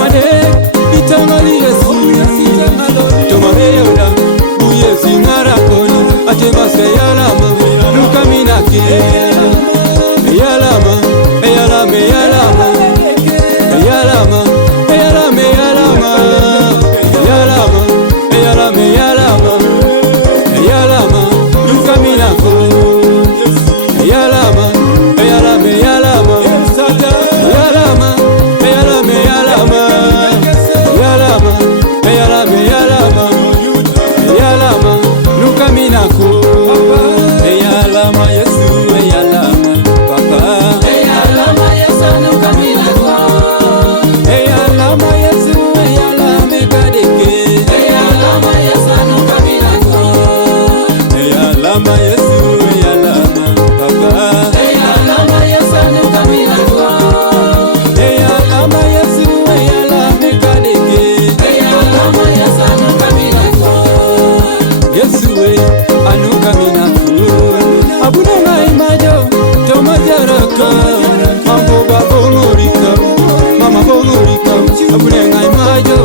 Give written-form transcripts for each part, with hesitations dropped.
Tomade, itangali Yesu Tomareyoda, buye zingarakoni Atebase yalama, lukaminaki Yalama, yalama, yalama Yalama, yalama, yalama Yalama, yalama, yalama Yalama, lukaminako Yalama, yalama, yalama Yalama, yalama, yalama Yalama, yalama, yalama Yalama, lukaminako Yalama, Yesu, yalama, Papa Yalama Yesu lukaminako Yalama, Yesu, yalama, Kadeke Yalama Yesu lukaminako Yalama, Yesu, yalama, Papa Yalama Yesu lukaminako Yalama, Yesu, yalama, Kadeke Yalama Yesu lukaminako Yesu, anukaminako Abunanga imajo, tomajaraka Mambo babongorika, mama bongorika Abunanga imajo,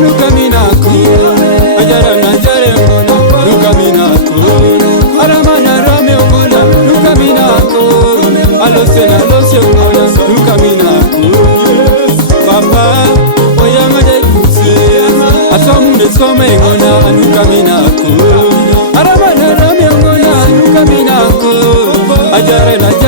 nukaminako Ajara najare ngona, nukaminako Aramana rame ngona, nukaminako Alose na lose ngona, nukaminako Papa, oyanga jaikuse Asamunde some ngona, nukaminako Aramana rame ngona, nukaminako Ajare najare